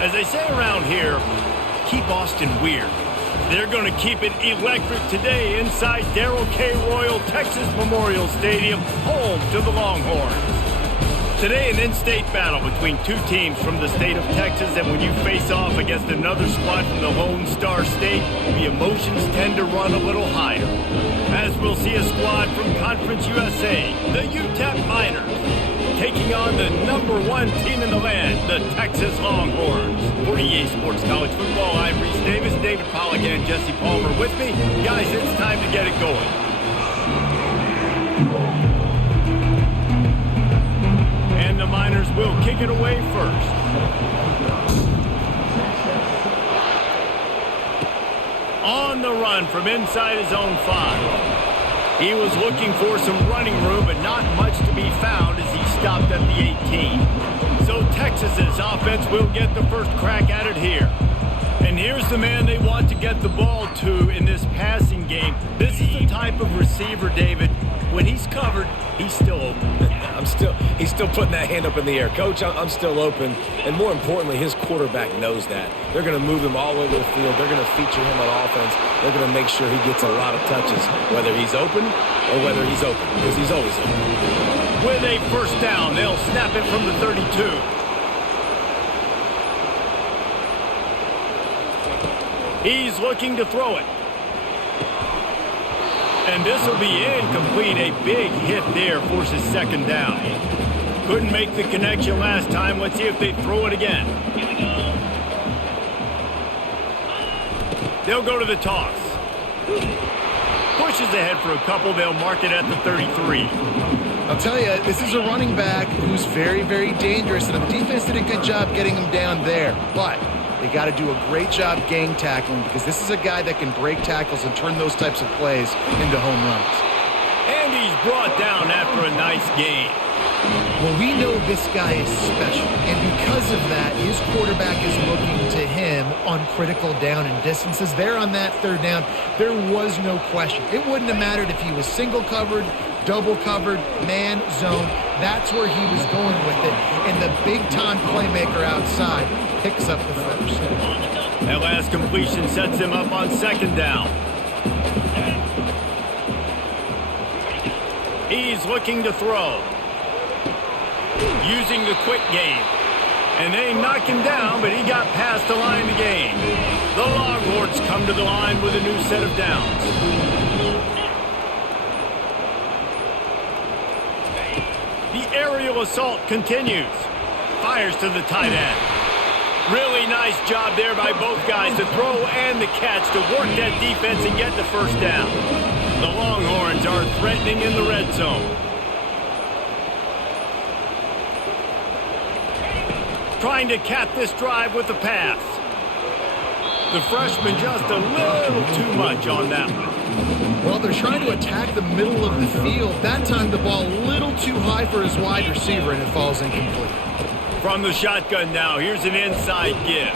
As they say around here, keep Austin weird. They're going to keep it electric today inside Darrell K. Royal Texas Memorial Stadium, home to the Longhorns. Today, an in-state battle between two teams from the state of Texas, and when you face off against another squad from the Lone Star State, the emotions tend to run a little higher. As we'll see a squad from Conference USA, the UTEP Miners, taking on the #1 team in the land, the Texas Longhorns. For EA Sports College Football, I'm Reese Davis, David Pollack, and Jesse Palmer with me. Guys, it's time to get it going. And the Miners will kick it away first. On the run from inside his own 5. He was looking for some running room, but not much to be found as he stopped at the 18. So Texas's offense will get the first crack at it here. And here's the man they want to get the ball to in this passing game. This is the type of receiver, David, when he's covered, he's still open. He's still putting that hand up in the air. Coach, I'm still open. And more importantly, his quarterback knows that. They're going to move him all over the field. They're going to feature him on offense. They're going to make sure he gets a lot of touches, whether he's open or whether he's open, because he's always open. With a first down, they'll snap it from the 32. He's looking to throw it. And this will be incomplete. A big hit there forces second down. Couldn't make the connection last time. Let's see if they throw it again. They'll go to the toss. Pushes ahead for a couple. They'll mark it at the 33. I'll tell you, this is a running back who's very, very dangerous, and the defense did a good job getting him down there. But they got to do a great job gang tackling, because this is a guy that can break tackles and turn those types of plays into home runs. And he's brought down after a nice gain. Well, we know this guy is special, and because of that, his quarterback is looking to him on critical down and distances. There on that third down, there was no question. It wouldn't have mattered if he was single covered, double covered, man, zone. That's where he was going with it. And the big-time playmaker outside picks up the first. That last completion sets him up on second down. He's looking to throw. Using the quick game. And they knock him down, but he got past the line to gain. The Longhorns come to the line with a new set of downs. The aerial assault continues. Fires to the tight end. Really nice job there by both guys to throw and the catch to work that defense and get the first down. The Longhorns are threatening in the red zone. Trying to cap this drive with the pass. The freshman just a little too much on that one. Well, they're trying to attack the middle of the field. That time the ball a little too high for his wide receiver, and it falls incomplete. From the shotgun now, here's an inside give.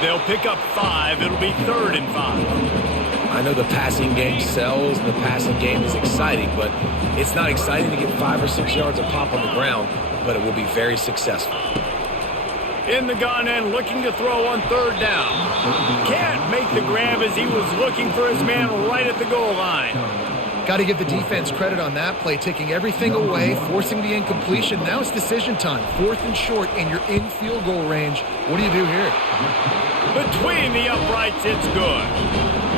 They'll pick up 5. It'll be 3rd and 5. I know the passing game sells, and the passing game is exciting, but it's not exciting to get 5 or 6 yards of pop on the ground, but it will be very successful. In the gun and looking to throw on 3rd down. Can't make the grab as he was looking for his man right at the goal line. Got to give the defense credit on that play, taking everything away, forcing the incompletion. Now it's decision time. 4th and short, and you're in field goal range. What do you do here? Between the uprights, it's good.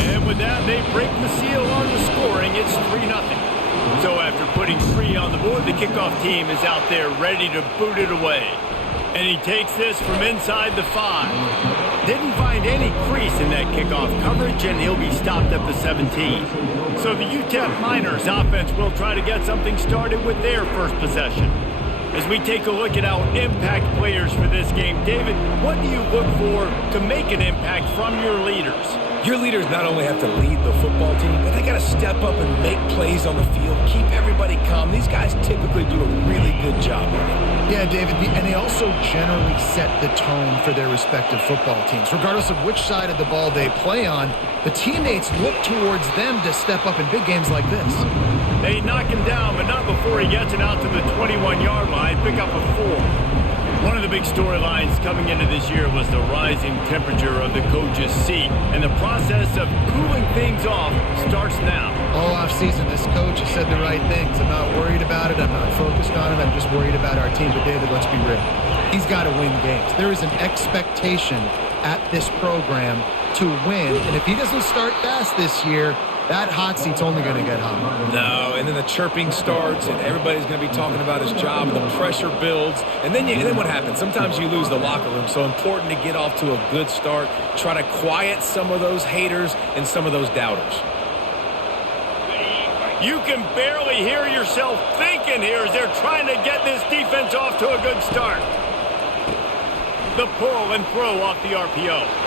And with that, they break the seal on the scoring. It's 3-0. So after putting 3 on the board, the kickoff team is out there ready to boot it away. And he takes this from inside the 5. Didn't find any crease in that kickoff coverage, and he'll be stopped at the 17. So the UTEP Miners offense will try to get something started with their first possession. As we take a look at our impact players for this game, David, what do you look for to make an impact from your leaders? Your leaders not only have to lead the football team, but they got to step up and make plays on the field, keep everybody calm. These guys typically do a really good job of it. Yeah, David, and they also generally set the tone for their respective football teams. Regardless of which side of the ball they play on, the teammates look towards them to step up in big games like this. They knock him down, but not before he gets it out to the 21-yard line, pick up a 4. One of the big storylines coming into this year was the rising temperature of the coach's seat, and the process of cooling things off starts now. All offseason, this coach has said the right things. I'm not worried about it. I'm not focused on it. I'm just worried about our team. But, David, let's be real. He's got to win games. There is an expectation at this program to win, and if he doesn't start fast this year, that hot seat's only going to get hot. No, and then the chirping starts, and everybody's going to be talking about his job, and the pressure builds. And then what happens? Sometimes you lose the locker room. So important to get off to a good start. Try to quiet some of those haters and some of those doubters. You can barely hear yourself thinking here as they're trying to get this defense off to a good start. The pull and throw off the RPO.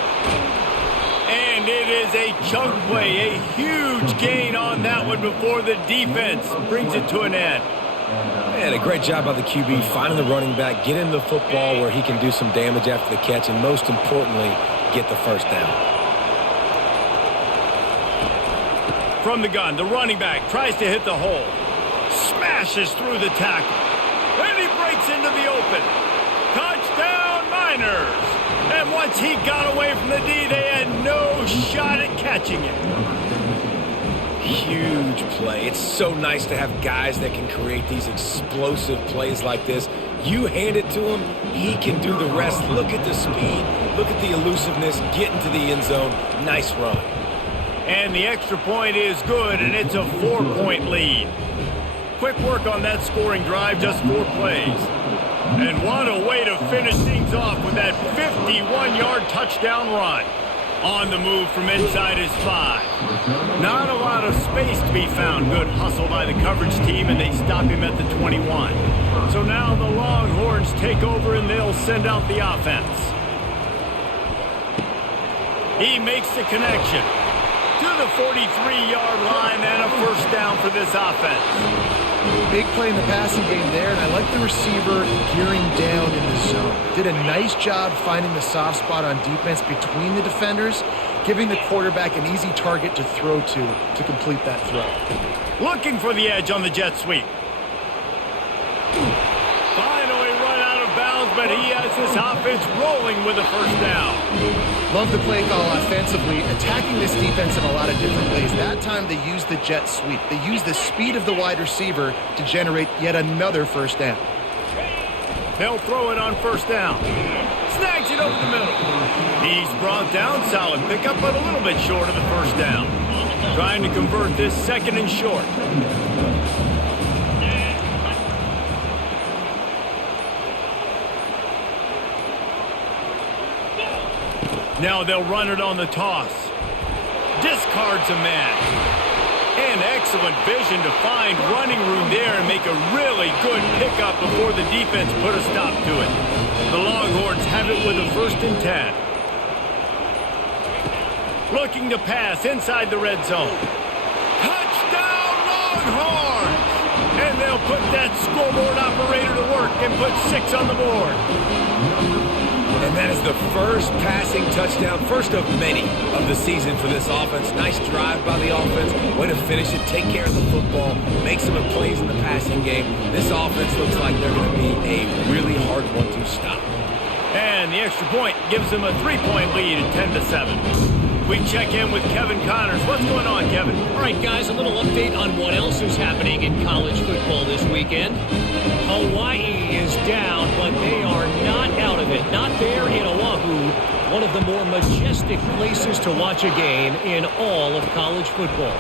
And it is a chunk play, a huge gain on that one before the defense brings it to an end. Man, a great job by the QB finding the running back, getting the football where he can do some damage after the catch, and most importantly, get the first down. From the gun, the running back tries to hit the hole. Smashes through the tackle. And he breaks into the open. Touchdown, Niners! And once he got away from the D, they had no shot at catching it. Huge play. It's so nice to have guys that can create these explosive plays like this. You hand it to him, he can do the rest. Look at the speed. Look at the elusiveness. Get into the end zone. Nice run. And the extra point is good, and it's a 4-point lead. Quick work on that scoring drive, just 4 plays. And what a way to finish things off with that 51-yard touchdown run. On the move from inside his 5. Not a lot of space to be found. Good hustle by the coverage team, and they stop him at the 21. So now the Longhorns take over, and they'll send out the offense. He makes the connection to the 43-yard line, and a first down for this offense. Big play in the passing game there, and I like the receiver gearing down in the zone. Did a nice job finding the soft spot on defense between the defenders, giving the quarterback an easy target to throw to complete that throw. Looking for the edge on the jet sweep. Finally run out of bounds, but he has this offense rolling with a first down. Love the play call offensively, attacking this defense in a lot of different ways. That time they used the jet sweep. They used the speed of the wide receiver to generate yet another first down. They'll throw it on first down. Snags it over the middle. He's brought down. Solid pickup, but a little bit short of the first down. Trying to convert this second and short. Now they'll run it on the toss. Discards a man. And excellent vision to find running room there and make a really good pickup before the defense put a stop to it. The Longhorns have it with a 1st and 10. Looking to pass inside the red zone. Touchdown Longhorns! And they'll put that scoreboard operator to work and put 6 on the board. And that is the first passing touchdown, first of many of the season for this offense. Nice drive by the offense. Way to finish it, take care of the football, make some plays in the passing game. This offense looks like they're going to be a really hard one to stop. And the extra point gives them a 3-point lead at 10-7. We check in with Kevin Connors. What's going on, Kevin? All right, guys, a little update on what else is happening in college football this weekend. Hawaii is down, but they are not out of it. Not there in Oahu, one of the more majestic places to watch a game in all of college football.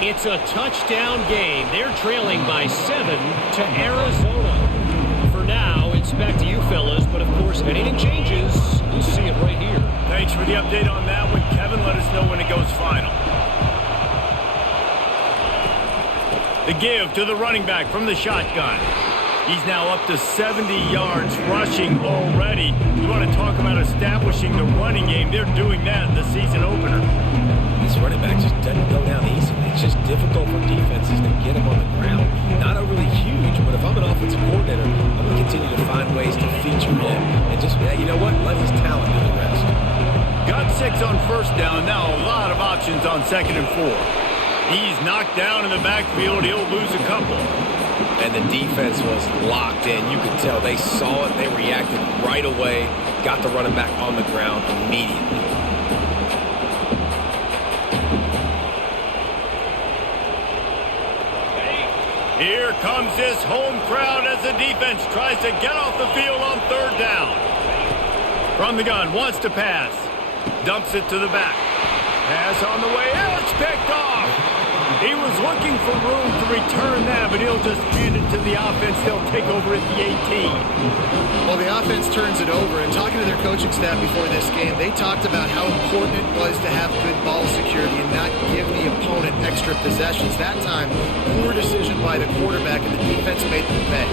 It's a touchdown game. They're trailing by 7 to Arizona. For now, it's back to you fellas, but of course, if anything changes, you'll see it right here. Thanks for the update on that one, Kevin. Let us know when it goes final. The give to the running back from the shotgun. He's now up to 70 yards rushing already. You want to talk about establishing the running game. They're doing that in the season opener. This running back just doesn't go down easily. It's just difficult for defenses to get him on the ground. Not overly huge, but if I'm an offensive coordinator, I'm going to continue to find ways to feature him. And just, you know what, let his talent do the rest. Got 6 on first down. Now a lot of options on 2nd and 4. He's knocked down in the backfield. He'll lose a couple. and the defense was locked in. You could tell they saw it. They reacted right away, got the running back on the ground immediately. Here comes this home crowd as the defense tries to get off the field on third down. From the gun, wants to pass. Dumps it to the back. Pass on the way. It's picked off. He was looking for room to return that, but he'll just hand it to the offense. They'll take over at the 18. Well, the offense turns it over, and talking to their coaching staff before this game, they talked about how important it was to have good ball security and not give the opponent extra possessions. That time, poor decision by the quarterback, and the defense made them pay.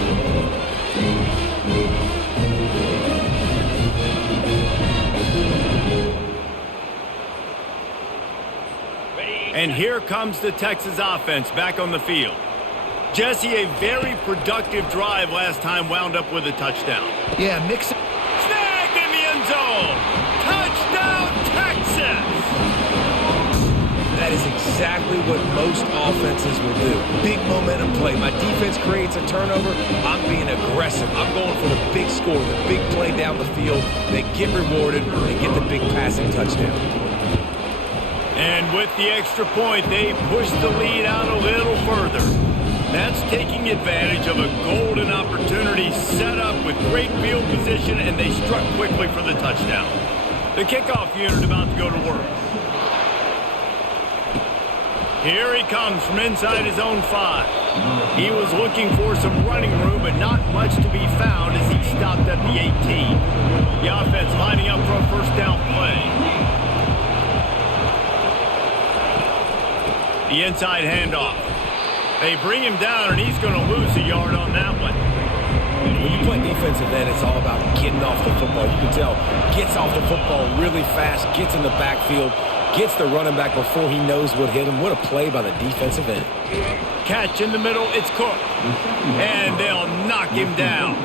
And here comes the Texas offense back on the field. Jesse, a very productive drive last time, wound up with a touchdown. Yeah, mix it. Snagged in the end zone. Touchdown, Texas! That is exactly what most offenses will do. Big momentum play. My defense creates a turnover. I'm being aggressive. I'm going for the big score, the big play down the field. They get rewarded. They get the big passing touchdown. And with the extra point, they push the lead out a little further. That's taking advantage of a golden opportunity set up with great field position, and they struck quickly for the touchdown. The kickoff unit about to go to work. Here he comes from inside his own 5. He was looking for some running room, but not much to be found as he stopped at the 18. The offense lining up for a first down play. The inside handoff. They bring him down, and he's going to lose a yard on that one. When you play defensive end, it's all about getting off the football. You can tell, gets off the football really fast, gets in the backfield, gets the running back before he knows what hit him. What a play by the defensive end. Catch in the middle, it's Cook. And they'll knock him down.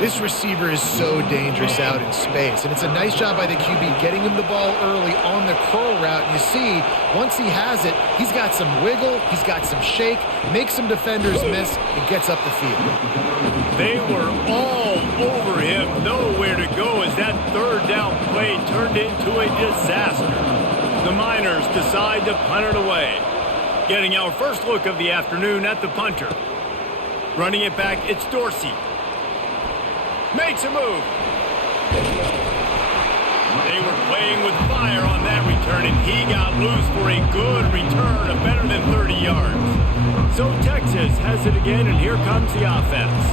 This receiver is so dangerous out in space, and it's a nice job by the QB getting him the ball early on the curl route. And you see, once he has it, he's got some wiggle, he's got some shake, makes some defenders miss, and gets up the field. They were all over him, nowhere to go as that third down play turned into a disaster. The Miners decide to punt it away. Getting our first look of the afternoon at the punter. Running it back, it's Dorsey. Makes a move. They were playing with fire on that return, and he got loose for a good return of better than 30 yards. So Texas has it again, and here comes the offense.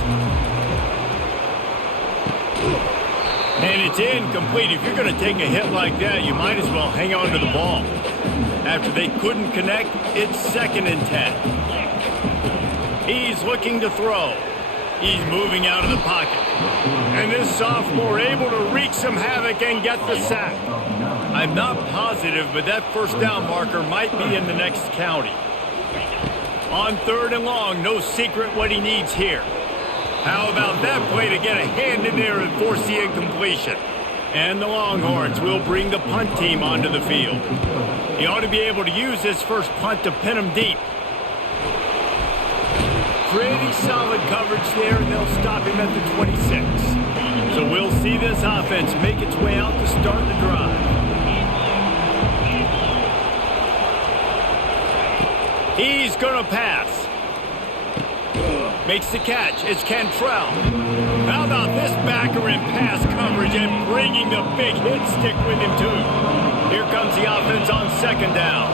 And it's incomplete. If you're going to take a hit like that, you might as well hang on to the ball. After they couldn't connect, it's 2nd and 10. He's looking to throw. He's moving out of the pocket. And this sophomore able to wreak some havoc and get the sack. I'm not positive, but that first down marker might be in the next county. On 3rd and long, no secret what he needs here. How about that play to get a hand in there and force the incompletion? And the Longhorns will bring the punt team onto the field. He ought to be able to use this first punt to pin him deep. Pretty solid coverage there, and they'll stop him at the 26. So we'll see this offense make its way out to start the drive. He's going to pass. Makes the catch. It's Cantrell. How about this backer in pass coverage and bringing the big hit stick with him, too. Here comes the offense on 2nd down.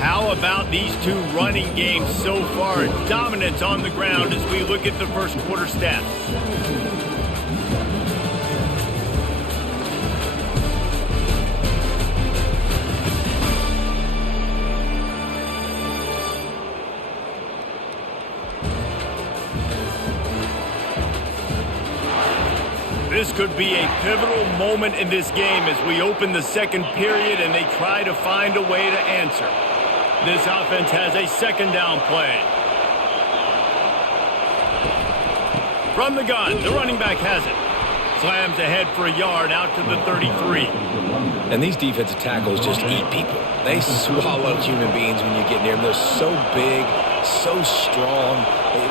How about these two running games so far? Dominance on the ground as we look at the first quarter stats. This could be a pivotal moment in this game as we open the second period and they try to find a way to answer. This offense has a 2nd down play. From the gun, the running back has it. Slams ahead for a yard out to the 33. And these defensive tackles just eat people. They swallow human beings when you get near them. They're so big, so strong.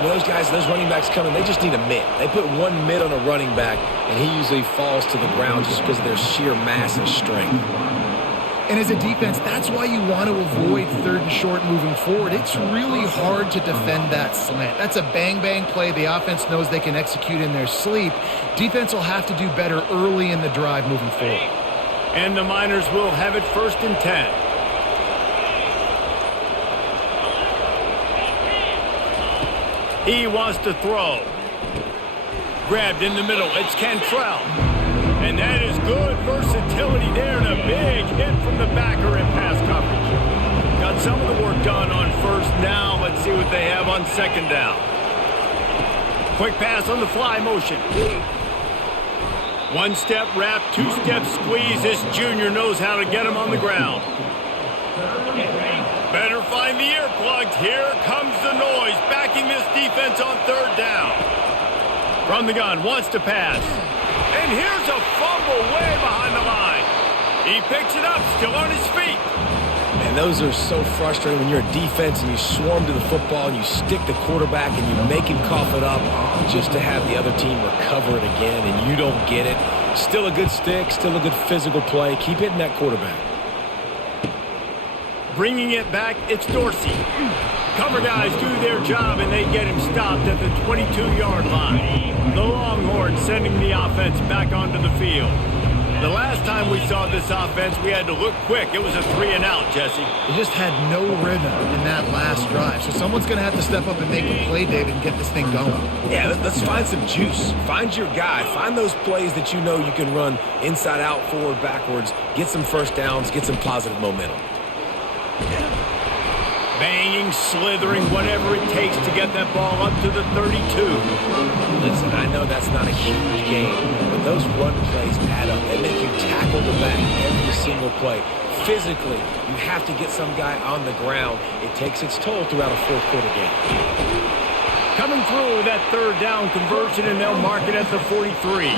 When those guys, those running backs come in, they just need a mitt. They put one mitt on a running back, and he usually falls to the ground just because of their sheer mass and strength. And as a defense, that's why you want to avoid third and short moving forward. It's really hard to defend that slant. That's a bang-bang play. The offense knows they can execute in their sleep. Defense will have to do better early in the drive moving forward. And the Miners will have it 1st and 10. He wants to throw. Grabbed in the middle. It's Cantrell. And that is good versatility there and a big hit from the backer in pass coverage. Got some of the work done on 1st. Now let's see what they have on 2nd down. Quick pass on the fly motion. 1-step wrap, 2-step squeeze. This junior knows how to get him on the ground. Better find the earplugs. Here comes the noise, backing this defense on 3rd down. From the gun, wants to pass. And here's a fumble way behind the line. He picks it up, still on his feet. And those are so frustrating when you're a defense and you swarm to the football and you stick the quarterback and you make him cough it up just to have the other team recover it again and you don't get it. Still a good stick, still a good physical play. Keep hitting that quarterback. Bringing it back, it's Dorsey. Cover guys do their job, and they get him stopped at the 22-yard line. The Longhorns sending the offense back onto the field. The last time we saw this offense, we had to look quick. It was a 3-and-out, Jesse. They just had no rhythm in that last drive. So someone's going to have to step up and make a play, David, and get this thing going. Yeah, let's find some juice. Find your guy. Find those plays that you know you can run inside out, forward, backwards. Get some 1st downs. Get some positive momentum. Banging, slithering, whatever it takes to get that ball up to the 32. Listen, I know that's not a huge game, but those run plays add up. They make you tackle the back every single play. Physically, you have to get some guy on the ground. It takes its toll throughout a 4th-quarter game. Coming through that 3rd down conversion, and they'll mark it at the 43.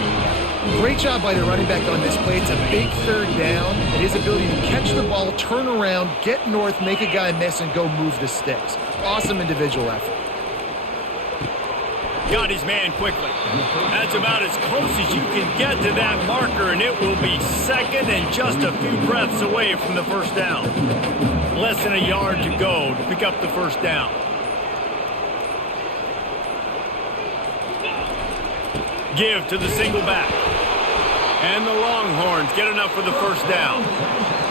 Great job by the running back on this play. It's a big 3rd down, and his ability to catch the ball, turn around, get north, make a guy miss, and go move the sticks. Awesome individual effort. Got his man quickly. That's about as close as you can get to that marker, and it will be 2nd and just a few breaths away from the 1st down. Less than a yard to go to pick up the 1st down. Give to the single back. And the Longhorns get enough for the 1st down.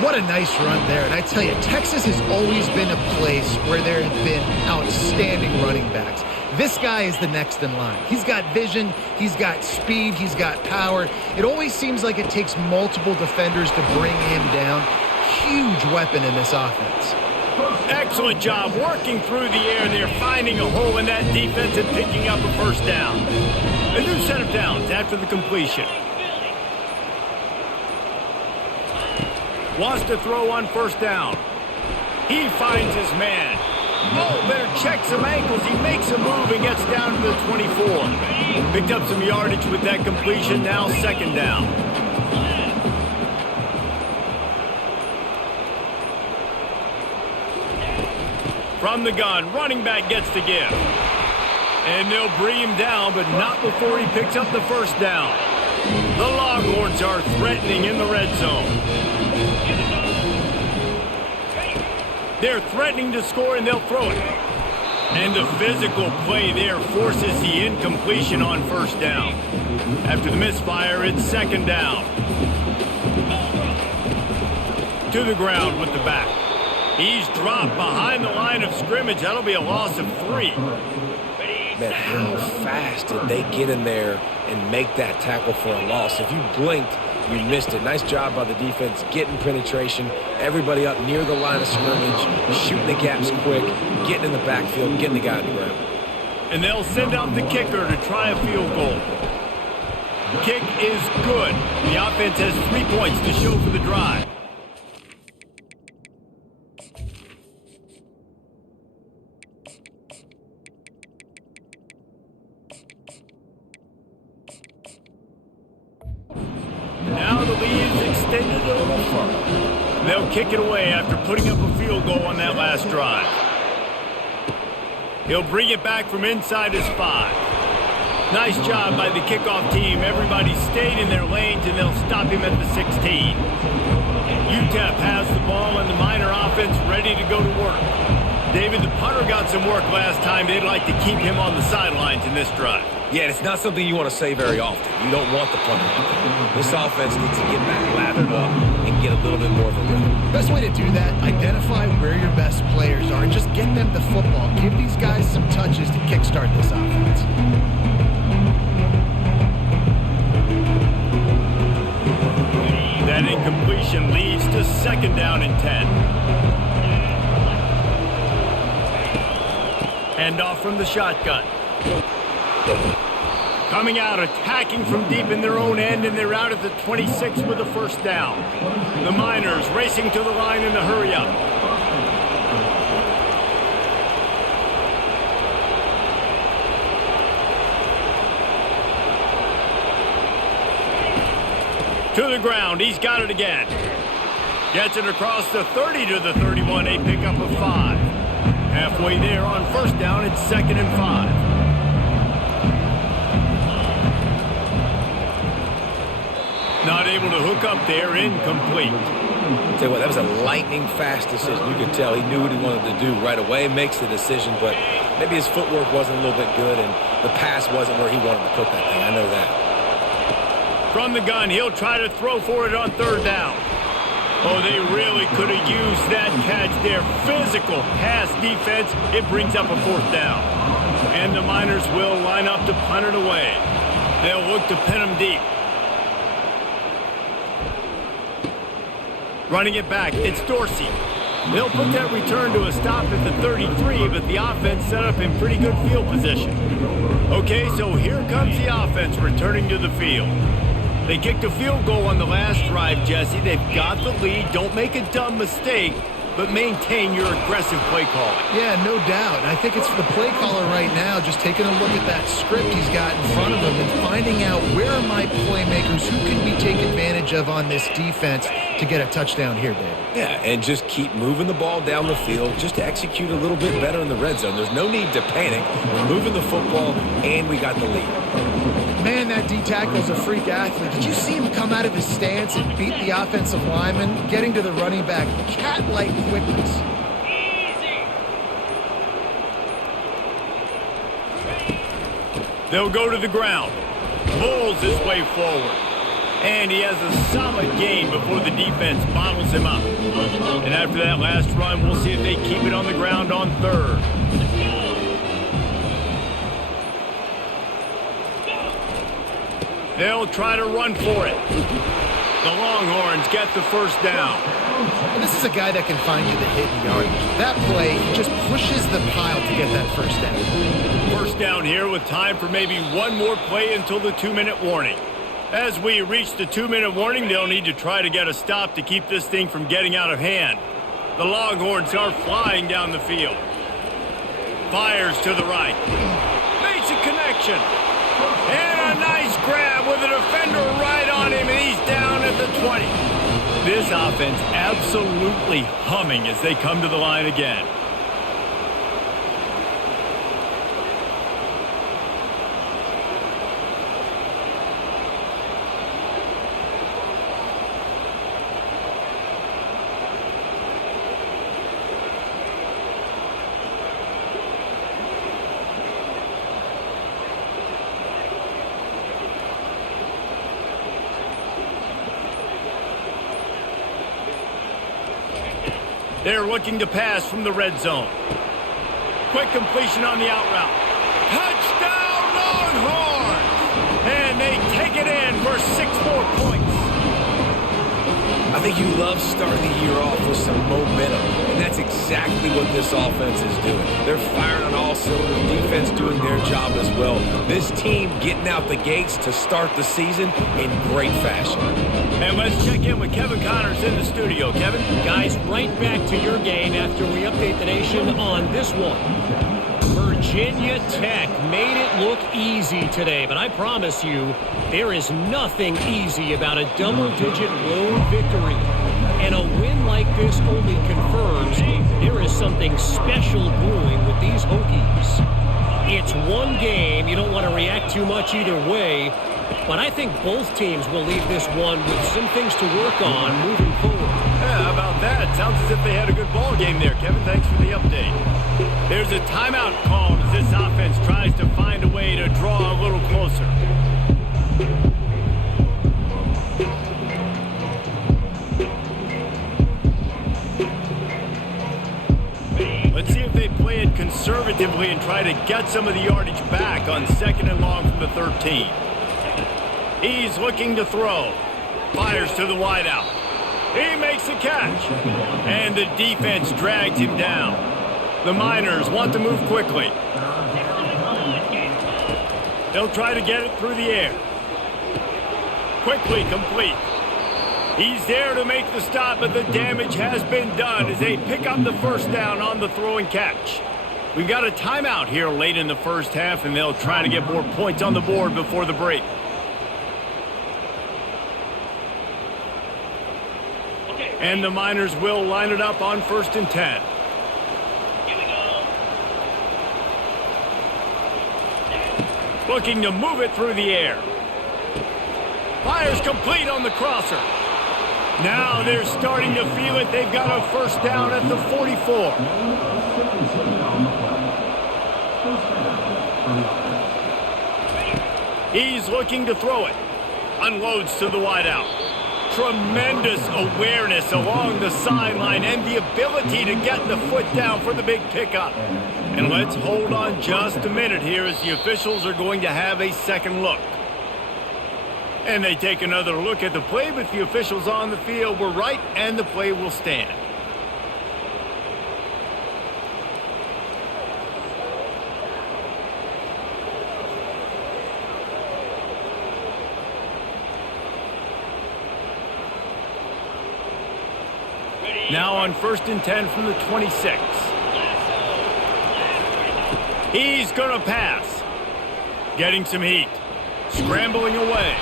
What a nice run there. And I tell you, Texas has always been a place where there have been outstanding running backs. This guy is the next in line. He's got vision, he's got speed, he's got power. It always seems like it takes multiple defenders to bring him down. Huge weapon in this offense. Excellent job working through the air there, finding a hole in that defense and picking up a 1st down. A new set of downs after the completion. Wants to throw on 1st down. He finds his man. Oh, better check some ankles. He makes a move and gets down to the 24. Picked up some yardage with that completion. Now 2nd down. From the gun, running back gets the give. And they'll bring him down, but not before he picks up the 1st down. The Longhorns are threatening in the red zone. They're threatening to score, and they'll throw it. And the physical play there forces the incompletion on 1st down. After the misfire, it's 2nd down. To the ground with the back. He's dropped behind the line of scrimmage. That'll be a loss of 3. Man, how fast did they get in there and make that tackle for a loss? If you blinked, you missed it. Nice job by the defense, getting penetration, everybody up near the line of scrimmage, shooting the gaps quick, getting in the backfield, getting the guy on the ground. And they'll send out the kicker to try a field goal. Kick is good. The offense has 3 points to show for the drive. They'll kick it away after putting up a field goal on that last drive. He'll bring it back from inside his 5. Nice job by the kickoff team. Everybody stayed in their lanes, and they'll stop him at the 16. UTEP has the ball, and the Miner offense ready to go to work. David, the punter got some work last time. They'd like to keep him on the sidelines in this drive. Yeah, it's not something you want to say very often. You don't want the punter out there. This offense needs to get back lathered up and get a little bit more of a rhythm. Best way to do that, identify where your best players are and just get them the football. Give these guys some touches to kickstart this offense. That incompletion leads to 2nd down and 10. Hand off from the shotgun. Coming out, attacking from deep in their own end, and they're out at the 26 with a 1st down. The Miners racing to the line in a hurry-up. To the ground, he's got it again. Gets it across the 30 to the 31, a pickup of 5. Halfway there on 1st down, it's 2nd and 5. Not able to hook up there, incomplete. Tell you what, that was a lightning-fast decision. You could tell he knew what he wanted to do right away, makes the decision, but maybe his footwork wasn't a little bit good, and the pass wasn't where he wanted to put that thing. I know that. From the gun, he'll try to throw for it on 3rd down. Oh, they really could have used that catch there. Physical pass defense. It brings up a 4th down. And the Miners will line up to punt it away. They'll look to pin him deep. Running it back, it's Dorsey. They'll put that return to a stop at the 33, but the offense set up in pretty good field position. Okay, so here comes the offense returning to the field. They kicked a field goal on the last drive, Jesse. They've got the lead. Don't make a dumb mistake, but maintain your aggressive play calling. Yeah, no doubt. And I think it's the play caller right now just taking a look at that script he's got in front of him and finding out where are my playmakers, who can we take advantage of on this defense to get a touchdown here, Dave. Yeah, and just keep moving the ball down the field just to execute a little bit better in the red zone. There's no need to panic. We're moving the football, and we got the lead. Man, that D-tackle's a freak athlete. Did you see him come out of his stance and beat the offensive lineman, getting to the running back? Cat-like quickness. They'll go to the ground. Bulls his way forward. And he has a solid gain before the defense bottles him up. And after that last run, we'll see if they keep it on the ground on 3rd. They'll try to run for it. The Longhorns get the 1st down. And this is a guy that can find you the hidden yardage. That play, he just pushes the pile to get that 1st down. 1st down here with time for maybe one more play until the 2-minute warning. As we reach the 2-minute warning, they'll need to try to get a stop to keep this thing from getting out of hand. The Longhorns are flying down the field. Fires to the right. Makes a connection. And a nice grab with a defender right on him, and he's down at the 20. This offense absolutely humming as they come to the line again. They're looking to pass from the red zone. Quick completion on the out route. Touchdown, Longhorns! And they take it in for 6 more points. I think you love starting the year off with some momentum, and that's exactly what this offense is doing. They're firing on all cylinders, defense doing their job as well. This team getting out the gates to start the season in great fashion. And let's check in with Kevin Connors in the studio. Kevin? Guys, right back to your game after we update the nation on this one. Virginia Tech made it look easy today, but I promise you, there is nothing easy about a double-digit road victory. And a win like this only confirms there is something special brewing with these Hokies. It's one game. You don't want to react too much either way. But I think both teams will leave this one with some things to work on moving forward. Yeah, how about that? Sounds as if they had a good ball game there, Kevin. Thanks for the update. There's a timeout called as this offense tries to find a way to draw a little closer. Let's see if they play it conservatively and try to get some of the yardage back on 2nd and long from the 13. He's looking to throw. Fires to the wideout. He makes a catch. And the defense drags him down. The Miners want to move quickly. They'll try to get it through the air. Quickly complete. He's there to make the stop, but the damage has been done as they pick up the first down on the throw and catch. We've got a timeout here late in the first half, and they'll try to get more points on the board before the break. And the Miners will line it up on 1st and 10. Looking to move it through the air. Fires complete on the crosser. Now they're starting to feel it. They've got a first down at the 44. He's looking to throw it. Unloads to the wideout. Tremendous awareness along the sideline and the ability to get the foot down for the big pickup. And let's hold on just a minute here as the officials are going to have a second look. And they take another look at the play, but the officials on the field were right, and the play will stand. Now on 1st and 10 from the 26. He's going to pass. Getting some heat. Scrambling away.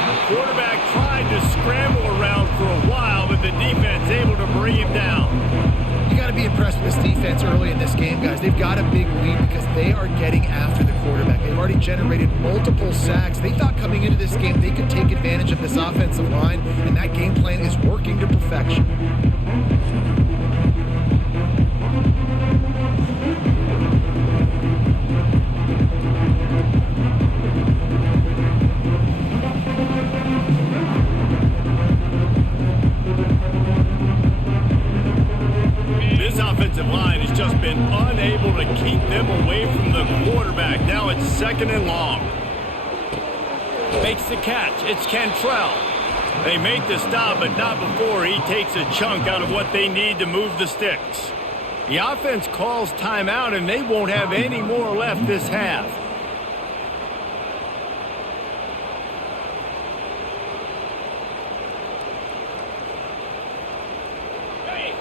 The quarterback tried to scramble around for a while, but the defense able to bring him down. You got to be impressed with this defense early in this game, guys. They've got a big lead because they are getting after the quarterback. They've already generated multiple sacks. They thought coming into this game they could take advantage of this offensive line, and that game plan is working to perfection. This offensive line has just been unable to keep them away from the quarterback. Now it's 2nd and long. Makes the catch. It's Cantrell. They make the stop, but not before he takes a chunk out of what they need to move the sticks. The offense calls timeout, and they won't have any more left this half.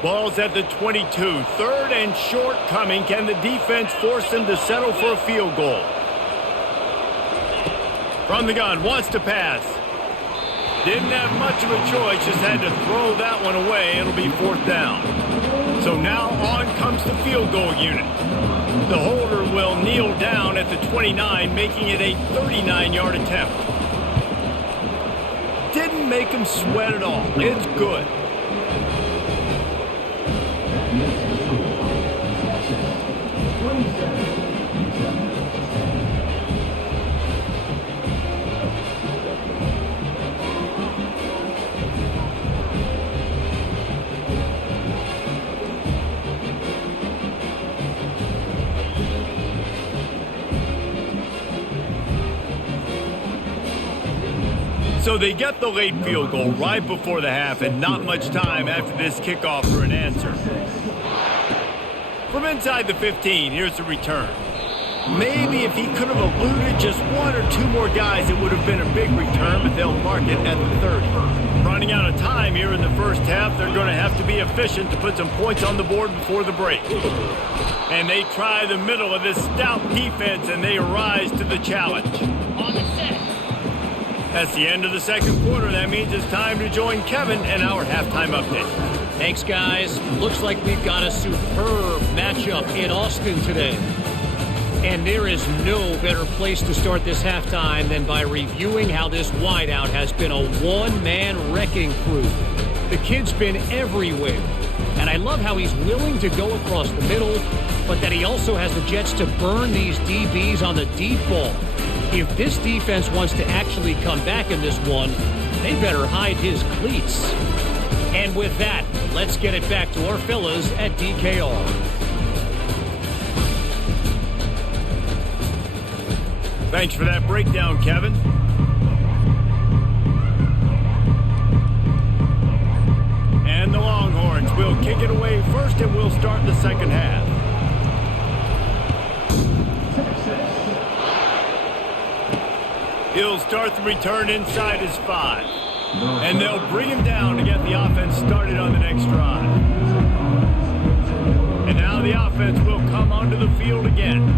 Ball's at the 22. 3rd and short coming. Can the defense force them to settle for a field goal? From the gun, wants to pass. Didn't have much of a choice, just had to throw that one away. It'll be 4th down. So now on comes the field goal unit. The holder will kneel down at the 29, making it a 39-yard attempt. Didn't make him sweat at all. It's good. So they get the late field goal right before the half, and not much time after this kickoff for an answer. From inside the 15, here's the return. Maybe if he could have eluded just 1 or 2 more guys, it would have been a big return, but they'll mark it at the 30. Running out of time here in the first half, they're going to have to be efficient to put some points on the board before the break. And they try the middle of this stout defense, and they rise to the challenge. On the set. That's the end of the second quarter. That means it's time to join Kevin in our halftime update. Thanks, guys. Looks like we've got a superb matchup in Austin today. And there is no better place to start this halftime than by reviewing how this wideout has been a one-man wrecking crew. The kid's been everywhere. And I love how he's willing to go across the middle, but that he also has the Jets to burn these DBs on the deep ball. If this defense wants to actually come back in this one, they better hide his cleats. And with that, let's get it back to our fellas at DKR. Thanks for that breakdown, Kevin. And the Longhorns will kick it away first, and we'll start the second half. He'll start the return inside his 5. And they'll bring him down to get the offense started on the next drive. And now the offense will come onto the field again.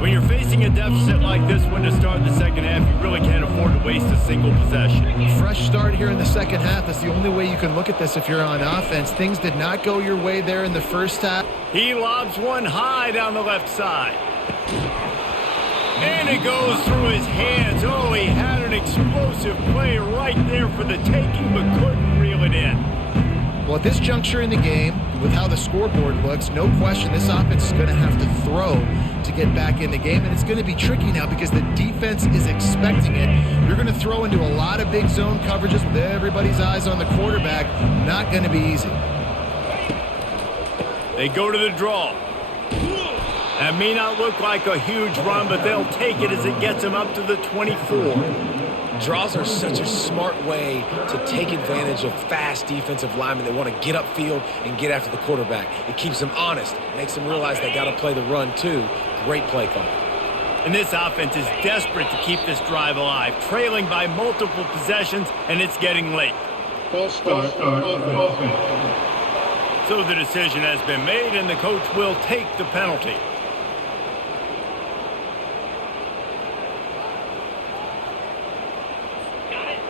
When you're facing a deficit like this one to start the second half, you really can't afford to waste a single possession. Fresh start here in the second half. That's the only way you can look at this if you're on offense. Things did not go your way there in the first half. He lobs one high down the left side. And it goes through his hands. Oh, he had an explosive play right there for the taking, but couldn't reel it in. Well, at this juncture in the game, with how the scoreboard looks, no question this offense is going to have to throw to get back in the game, and it's going to be tricky now because the defense is expecting it. You're going to throw into a lot of big zone coverages with everybody's eyes on the quarterback. Not going to be easy. They go to the draw. That may not look like a huge run, but they'll take it as it gets them up to the 24. Draws are such a smart way to take advantage of fast defensive linemen that want to get upfield and get after the quarterback. It keeps them honest, makes them realize they got to play the run too. Great play call. And this offense is desperate to keep this drive alive, trailing by multiple possessions, and it's getting late. Start. So the decision has been made, and the coach will take the penalty.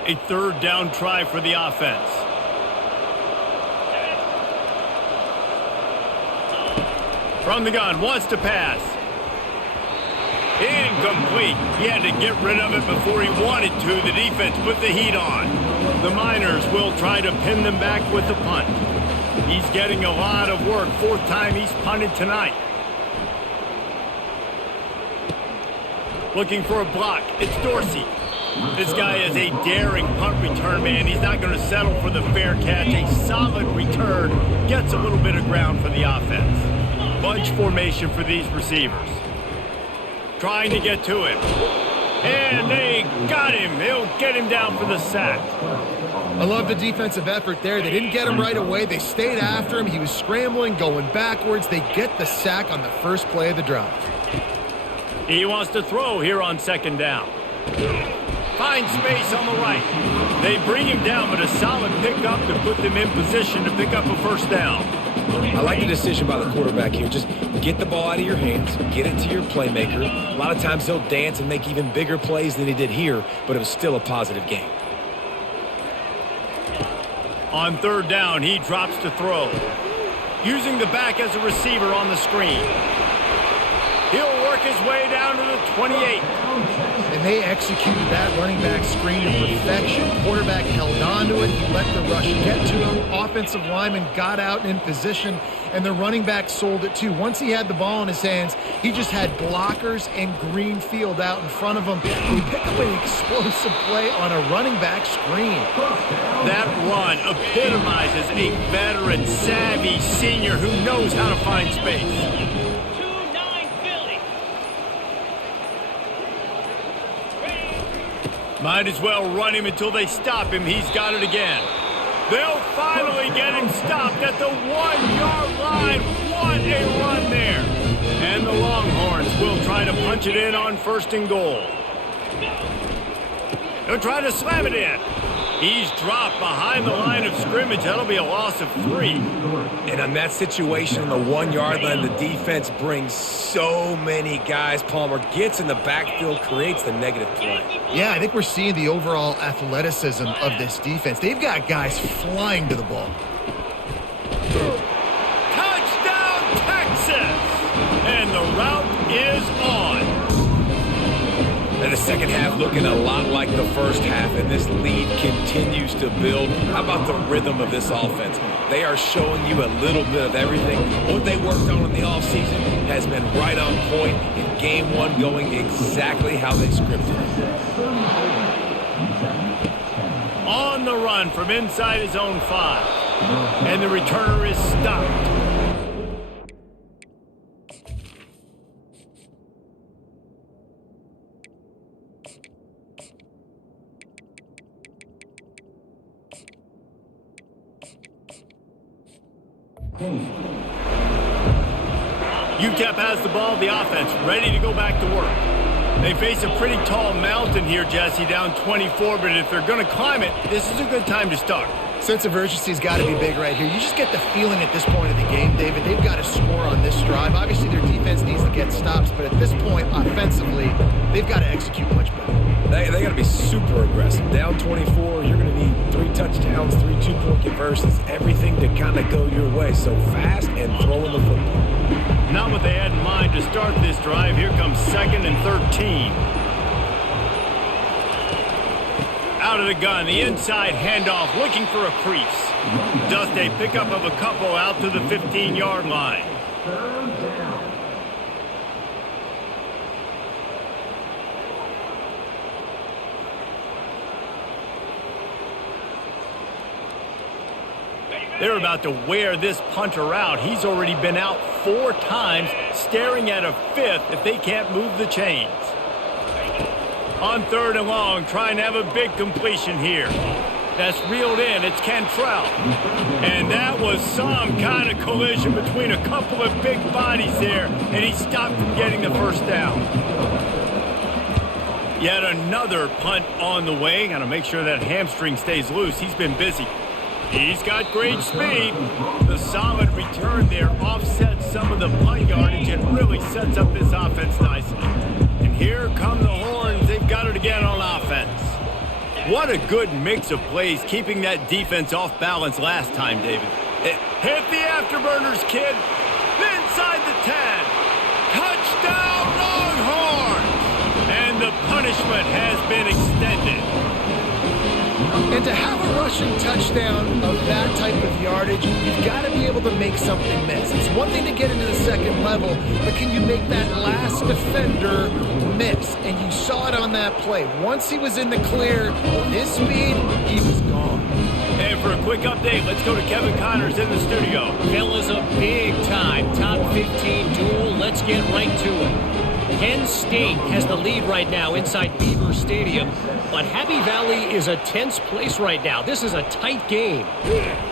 A third down try for the offense. From the gun, wants to pass. Incomplete. He had to get rid of it before he wanted to. The defense put the heat on. The Miners will try to pin them back with the punt. He's getting a lot of work. Fourth time he's punted tonight. Looking for a block. It's Dorsey. This guy is a daring punt return man. He's not going to settle for the fair catch. A solid return gets a little bit of ground for the offense. Bunch formation for these receivers. Trying to get to him. And they got him. They'll get him down for the sack. I love the defensive effort there. They didn't get him right away. They stayed after him. He was scrambling, going backwards. They get the sack on the first play of the drive. He wants to throw here on second down. Finds space on the right. They bring him down, but a solid pickup to put them in position to pick up a first down. I like the decision by the quarterback here. Just get the ball out of your hands, get it to your playmaker. A lot of times he'll dance and make even bigger plays than he did here, but it was still a positive game. On third down, he drops to throw. Using the back as a receiver on the screen. He'll work his way down to the 28. And they executed that running back screen to perfection. Quarterback held on to it. He let the rush get to him. Offensive lineman got out in position, and the running back sold it too. Once he had the ball in his hands, he just had blockers and green field out in front of him. He picked up an explosive play on a running back screen. That run epitomizes a veteran, savvy senior who knows how to find space. Might as well run him until they stop him. He's got it again. They'll finally get him stopped at the 1-yard line. What a run there. And the Longhorns will try to punch it in on first and goal. They'll try to slam it in. He's dropped behind the line of scrimmage. That'll be a loss of 3. And on that situation, the 1-yard line, the defense brings so many guys. Palmer gets in the backfield, creates the negative play. Yeah, I think we're seeing the overall athleticism of this defense. They've got guys flying to the ball. Touchdown, Texas! And the route is on. And the second half looking a lot like the first half, and this lead continues to build. How about the rhythm of this offense? They are showing you a little bit of everything. What they worked on in the offseason has been right on point in game 1, going exactly how they scripted it. On the run from inside his own 5. And the returner is stopped. UTEP has the ball, the offense ready to go back to work. They face a pretty tall mountain here, Jesse, down 24, but if they're going to climb it, this is a good time to start. Sense of urgency's got to be big right here. You just get the feeling at this point of the game, David, they've got to score on this drive. Obviously, their defense needs to get stops, but at this point, offensively, they've got to execute much better. They got to be super aggressive. Down 24, you're going to need 3 touchdowns, 3 2-point conversions, everything to kind of go your way. So fast and throwing the football. Not what they had in mind to start this drive. Here comes 2nd and 13. Out of the gun, the inside handoff, looking for a crease. Just a pickup of a couple out to the 15-yard line. They're about to wear this punter out. He's already been out 4 times, staring at a 5th if they can't move the chains. On 3rd and long, trying to have a big completion here. That's reeled in. It's Cantrell. And that was some kind of collision between a couple of big bodies there, and he stopped from getting the first down. Yet another punt on the way. Got to make sure that hamstring stays loose. He's been busy. He's got great speed. The solid return there offsets some of the punt yardage and really sets up this offense nicely. And here come the horns. They've got it again on offense. What a good mix of plays, keeping that defense off balance last time, David. Hit the afterburners, kid. Inside the 10. Touchdown, Longhorns! And the punishment has been extended. And to have a rushing touchdown of that type of yardage, you've got to be able to make something miss. It's one thing to get into the second level, but can you make that last defender miss? And you saw it on that play. Once he was in the clear, with his speed, he was gone. And for a quick update, let's go to Kevin Connors in the studio. Fellas, a big-time top 15 duel. Let's get right to it. Penn State has the lead right now inside Beaver Stadium, but Happy Valley is a tense place right now. This is a tight game.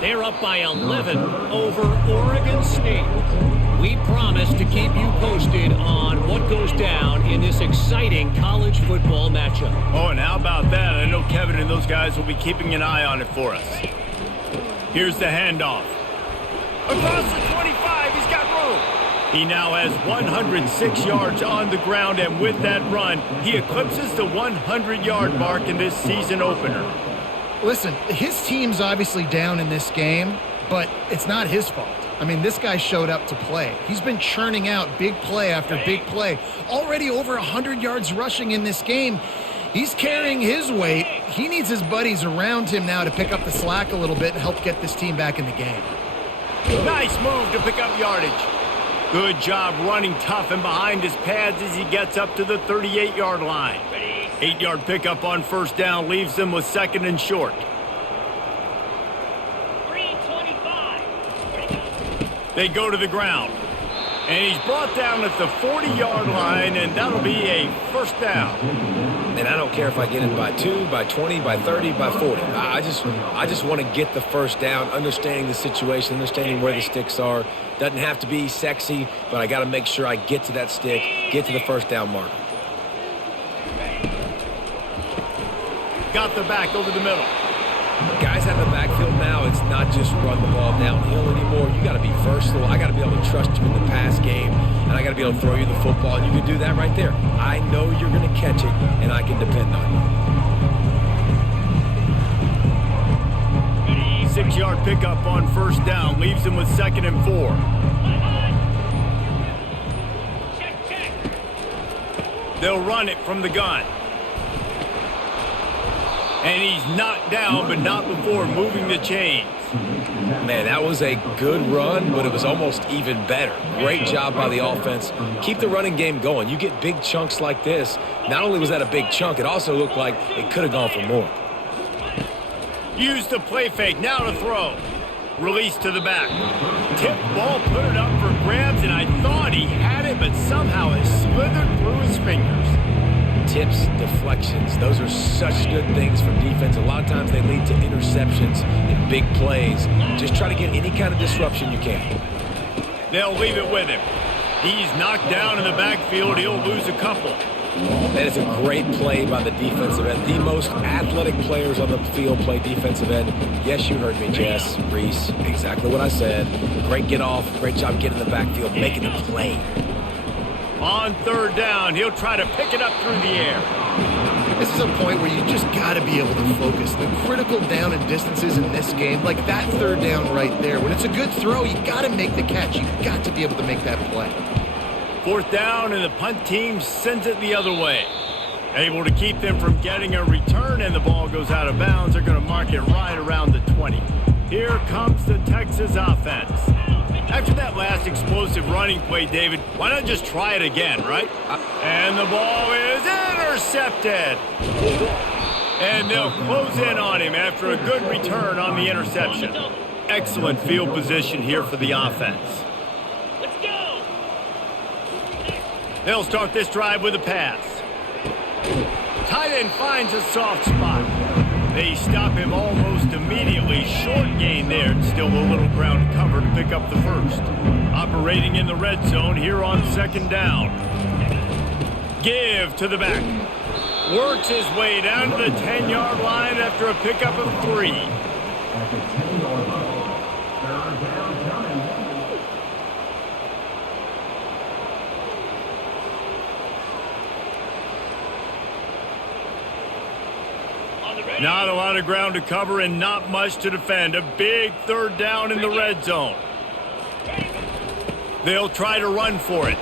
They're up by 11 over Oregon State. We promise to keep you posted on what goes down in this exciting college football matchup. Oh, and how about that? I know Kevin and those guys will be keeping an eye on it for us. Here's the handoff. Across the 25, he's got room. He now has 106 yards on the ground, and with that run, he eclipses the 100-yard mark in this season opener. Listen, his team's obviously down in this game, but it's not his fault. I mean, this guy showed up to play. He's been churning out big play after big play. Already over 100 yards rushing in this game. He's carrying his weight. He needs his buddies around him now to pick up the slack a little bit and help get this team back in the game. Nice move to pick up yardage. Good job running tough and behind his pads as he gets up to the 38-yard line. 8-yard pickup on first down leaves them with 2nd and short. 3:25. They go to the ground. And he's brought down at the 40-yard line, and that'll be a first down. And I don't care if I get it by 2, by 20, by 30, by 40. I just want to get the first down, understanding the situation, understanding where the sticks are. Doesn't have to be sexy, but I got to make sure I get to that stick, get to the first down mark. Got the back over the middle. Guys out of the backfield now, it's not just run the ball downhill anymore. You got to be versatile. I got to be able to trust you in the pass game, and I got to be able to throw you the football, and you can do that right there. I know you're going to catch it, and I can depend on you. 6-yard pickup on first down leaves him with 2nd and 4. They'll run it from the gun. And he's knocked down, but not before moving the chains. Man, that was a good run, but it was almost even better. Great job by the offense. Keep the running game going. You get big chunks like this. Not only was that a big chunk, it also looked like it could have gone for more. Use the play fake, now to throw. Release to the back. Tip ball, put it up for grabs, and I thought he had it, but somehow it slithered through his fingers. Tips, deflections, those are such good things for defense. A lot of times they lead to interceptions and big plays. Just try to get any kind of disruption you can. They'll leave it with him. He's knocked down in the backfield. He'll lose a couple. That is a great play by the defensive end. The most athletic players on the field play defensive end. Yes, you heard me, Jess, Reese. Exactly what I said. Great get off. Great job getting in the backfield, making the play. On 3rd down, he'll try to pick it up through the air. This is a point where you just got to be able to focus. The critical down and distances in this game, like that 3rd down right there. When it's a good throw, you got to make the catch. You got to be able to make that play. 4th down, and the punt team sends it the other way. Able to keep them from getting a return, and the ball goes out of bounds. They're going to mark it right around the 20. Here comes the Texas offense. After that last explosive running play, David, why not just try it again, right? And the ball is intercepted. And they'll close in on him after a good return on the interception. Excellent field position here for the offense. Let's go. They'll start this drive with a pass. Tight end finds a soft spot. They stop him almost immediately. Short gain there, and still a little ground cover to pick up the first. Operating in the red zone here on 2nd down. Give to the back. Works his way down to the 10-yard line after a pickup of 3. Not a lot of ground to cover and not much to defend. A big 3rd down in the red zone. They'll try to run for it.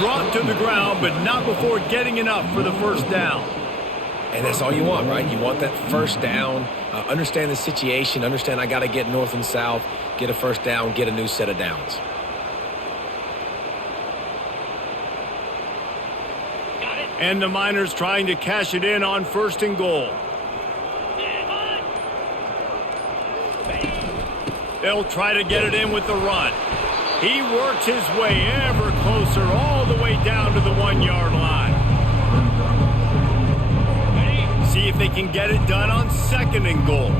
Brought to the ground, but not before getting enough for the first down. And that's all you want, right? You want that first down. Understand the situation. Understand I got to get north and south, get a first down, get a new set of downs. And the Miners trying to cash it in on 1st and goal. They'll try to get it in with the run. He works his way ever closer all the way down to the 1-yard line. See if they can get it done on 2nd and goal.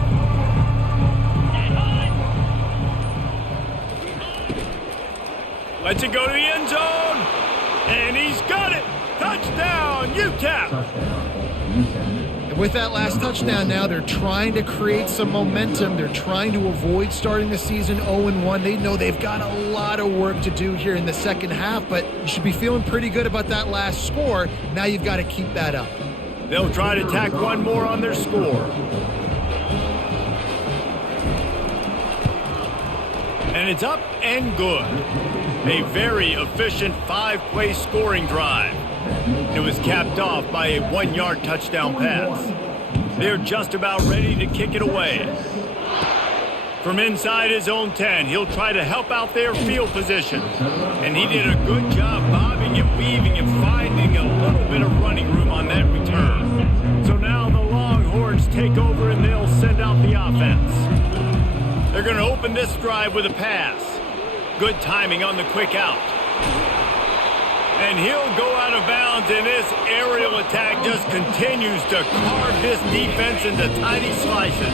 Lets it go to the end zone. And he's got it. Touchdown, UTEP. And with that last touchdown now, they're trying to create some momentum. They're trying to avoid starting the season 0-1. They know they've got a lot of work to do here in the second half, but you should be feeling pretty good about that last score. Now you've got to keep that up. They'll try to tack one more on their score. And it's up and good. A very efficient 5-play scoring drive. It was capped off by a 1-yard touchdown pass. They're just about ready to kick it away. From inside his own 10, he'll try to help out their field position. And he did a good job bobbing and weaving and finding a little bit of running room on that return. So now the Longhorns take over and they'll send out the offense. They're going to open this drive with a pass. Good timing on the quick out. And he'll go out of bounds, and this aerial attack just continues to carve this defense into tiny slices.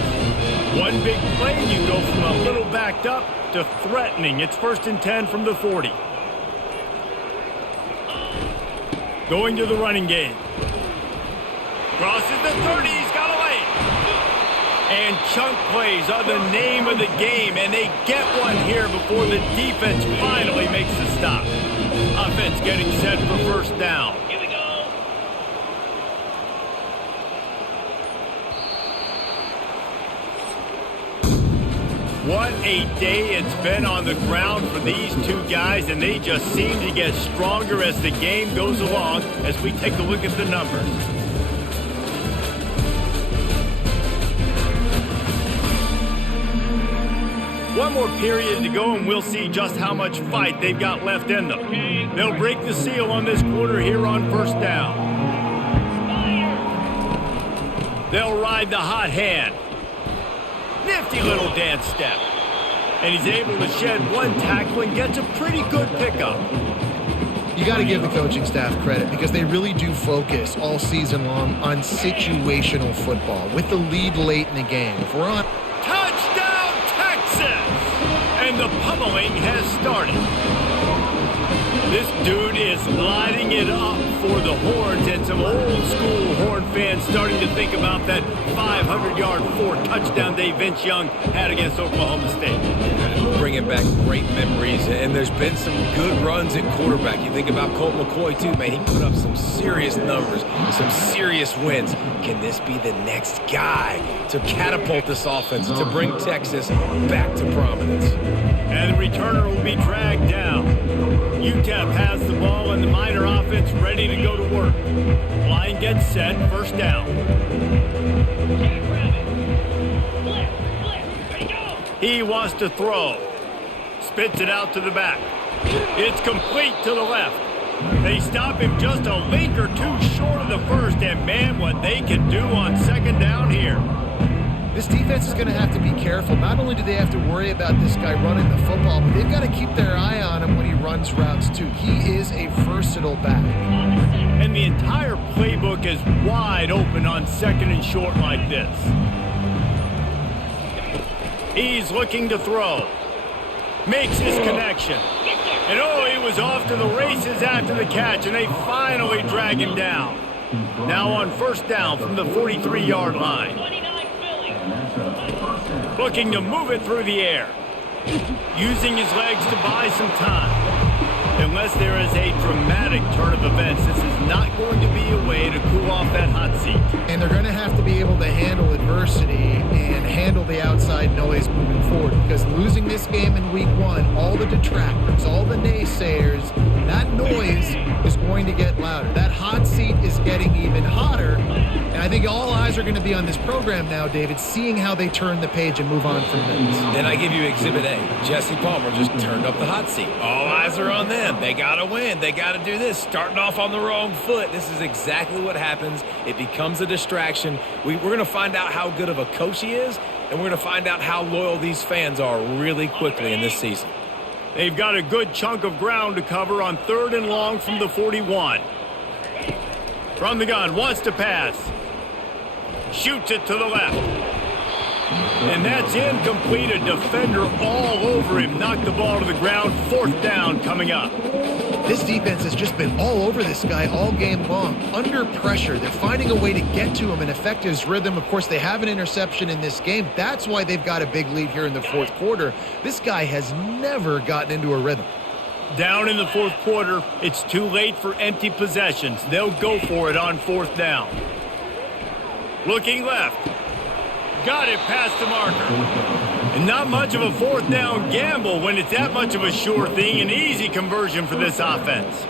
One big play, and you go from a little backed up to threatening. It's 1st and 10 from the 40. Going to the running game. Crosses the 30, he's got away. And chunk plays are the name of the game, and they get one here before the defense finally makes the stop. Offense getting set for first down. Here we go. What a day it's been on the ground for these two guys, and they just seem to get stronger as the game goes along as we take a look at the numbers. One more period to go, and we'll see just how much fight they've got left in them. They'll break the seal on this quarter here on first down. They'll ride the hot hand. Nifty little dance step. And he's able to shed one tackle and gets a pretty good pickup. You got to give the coaching staff credit because they really do focus all season long on situational football with the lead late in the game. If we're on Touchdown, Texas! And the pummeling has started. This dude is lighting it up for the Horns, and some old-school Horn fans starting to think about that 500-yard, 4-touchdown day Vince Young had against Oklahoma State. Bringing back great memories, and there's been some good runs at quarterback. You think about Colt McCoy, too, man. He put up some serious numbers, some serious wins. Can this be the next guy to catapult this offense, to bring Texas back to prominence? And the returner will be dragged down. UTEP has the ball, and the Miner offense ready to go to work. Line gets set, first down. He wants to throw. Spits it out to the back. It's complete to the left. They stop him just a link or two short of the first, and man, what they can do on second down here. This defense is going to have to be careful. Not only do they have to worry about this guy running the football, but they've got to keep their eye on him when he runs routes too. He is a versatile back. And the entire playbook is wide open on second and short like this. He's looking to throw. Makes his connection. And oh, he was off to the races after the catch, and they finally drag him down. Now on first down from the 43-yard line. Looking to move it through the air. Using his legs to buy some time. Unless there is a dramatic turn of events, this is not going to be a way to cool off that hot seat. And they're going to have to be able to handle adversity and handle the outside noise moving forward. Because losing this game in week one, all the detractors, all the naysayers, that noise is going to get louder. That hot seat is getting even hotter. And I think all eyes are going to be on this program now, David, seeing how they turn the page and move on from this. Then I give you Exhibit A. Jesse Palmer just turned up the hot seat. All eyes are on them. They got to win. They got to do this. Starting off on the wrong foot. This is exactly what happens. It becomes a distraction. We're going to find out how good of a coach he is, and we're going to find out how loyal these fans are really quickly in this season. They've got a good chunk of ground to cover on third and long from the 41. From the gun, wants to pass. Shoots it to the left. And that's incomplete. A defender all over him. Knocked the ball to the ground. Fourth down coming up. This defense has just been all over this guy all game long. Under pressure. They're finding a way to get to him and affect his rhythm. Of course, they have an interception in this game. That's why they've got a big lead here in the fourth quarter. This guy has never gotten into a rhythm. Down in the fourth quarter, it's too late for empty possessions. They'll go for it on fourth down. Looking left. Got it past the marker. And not much of a fourth down gamble when it's that much of a sure thing. An easy conversion for this offense.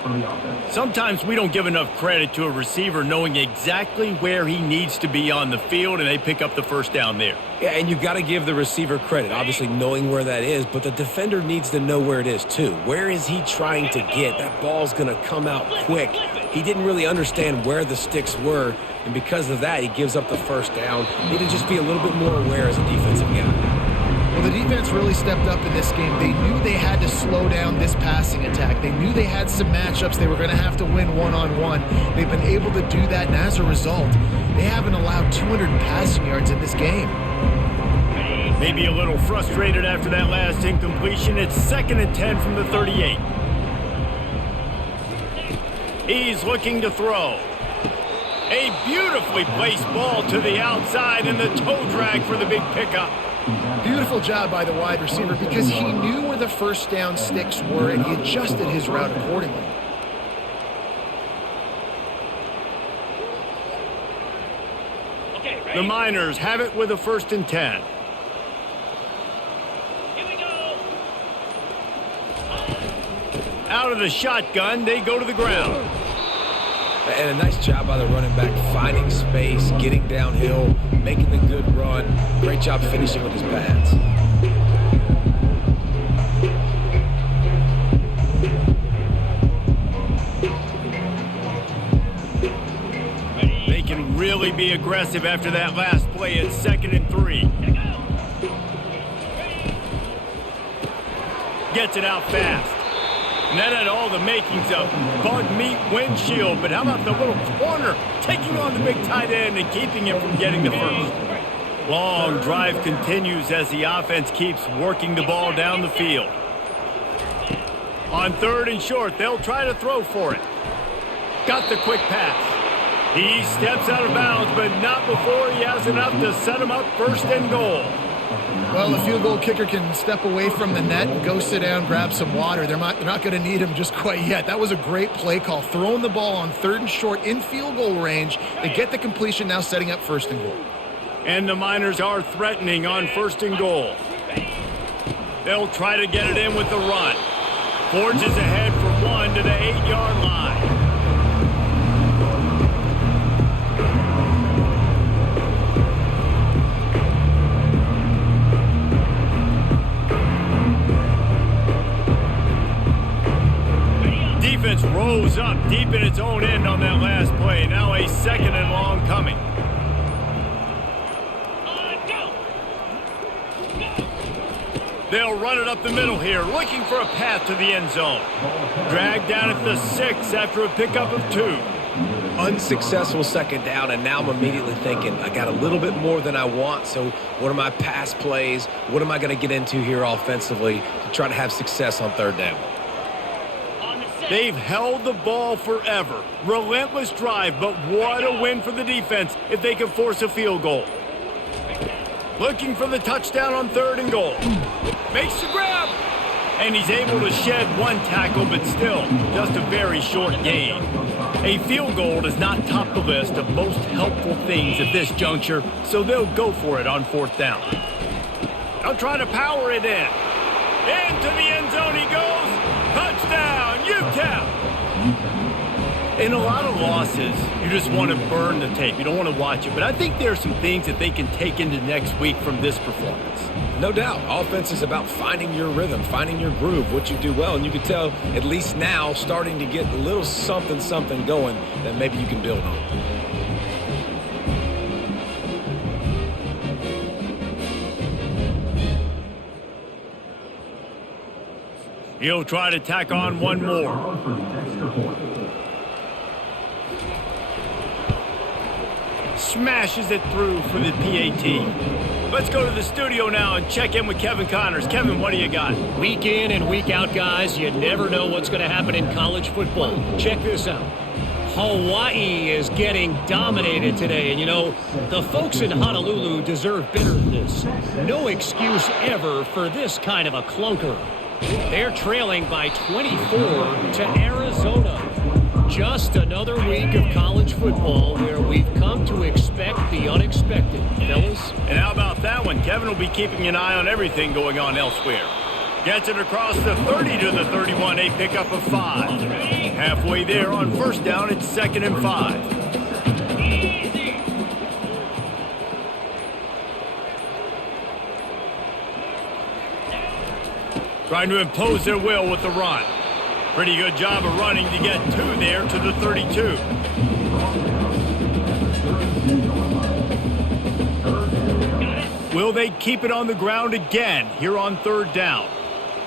Sometimes we don't give enough credit to a receiver knowing exactly where he needs to be on the field, and they pick up the first down there. Yeah, and you've got to give the receiver credit, obviously knowing where that is, but the defender needs to know where it is too. Where is he trying to get? That ball's going to come out quick. He didn't really understand where the sticks were, and because of that, he gives up the first down. Need to just be a little bit more aware as a defensive guy. Well, the defense really stepped up in this game. They knew they had to slow down this passing attack. They knew they had some matchups they were going to have to win one-on-one. They've been able to do that, and as a result, they haven't allowed 200 passing yards in this game. Maybe a little frustrated after that last incompletion. It's 2nd and 10 from the 38. He's looking to throw. A beautifully placed ball to the outside and the toe drag for the big pickup. Beautiful job by the wide receiver because he knew where the first down sticks were and he adjusted his route accordingly. The Miners have it with a 1st and 10. Here we go. Out of the shotgun, they go to the ground. And a nice job by the running back, finding space, getting downhill, making the good run. Great job finishing with his pads. They can really be aggressive after that last play at 2nd and 3. Gets it out fast. And that had all the makings of bug meat windshield. But how about the little corner taking on the big tight end and keeping him from getting the first? Long drive continues as the offense keeps working the ball down the field. On 3rd and short, they'll try to throw for it. Got the quick pass. He steps out of bounds, but not before he has enough to set him up 1st and goal. Well, the field goal kicker can step away from the net and go sit down, grab some water. They're not going to need him just quite yet. That was a great play call. Throwing the ball on 3rd and short in field goal range. They get the completion, now setting up 1st and goal. And the Miners are threatening on 1st and goal. They'll try to get it in with the run. Forges ahead for 1 to the 8-yard line. Defense rose up deep in its own end on that last play. Now a 2nd and long coming. They'll run it up the middle here, looking for a path to the end zone. Dragged down at the 6 after a pickup of 2. Unsuccessful 2nd down, and now I'm immediately thinking, I got a little bit more than I want, so what are my pass plays? What am I going to get into here offensively to try to have success on 3rd down? They've held the ball forever. Relentless drive, but what a win for the defense if they can force a field goal. Looking for the touchdown on 3rd and goal. Makes the grab. And he's able to shed 1 tackle, but still just a very short gain. A field goal does not top the list of most helpful things at this juncture, so they'll go for it on 4th down. They'll try to power it in. Into the end zone he goes. Touchdown, UTEP! In a lot of losses, you just want to burn the tape. You don't want to watch it. But I think there are some things that they can take into next week from this performance. No doubt. Offense is about finding your rhythm, finding your groove, what you do well. And you can tell, at least now, starting to get a little something going that maybe you can build on. He'll try to tack on one more. Smashes it through for the PAT. Let's go to the studio now and check in with Kevin Connors. Kevin, what do you got? Week in and week out, guys, you never know what's going to happen in college football. Check this out. Hawaii is getting dominated today. And, you know, the folks in Honolulu deserve better than this. No excuse ever for this kind of a clunker. They're trailing by 24 to Arizona. Just another week of college football where we've come to expect the unexpected, fellas. And how about that one? Kevin will be keeping an eye on everything going on elsewhere. Gets it across the 30 to the 31, a pickup of 5. Halfway there on 1st down, it's 2nd and 5. Trying to impose their will with the run. Pretty good job of running to get 2 there to the 32. Will they keep it on the ground again here on 3rd down?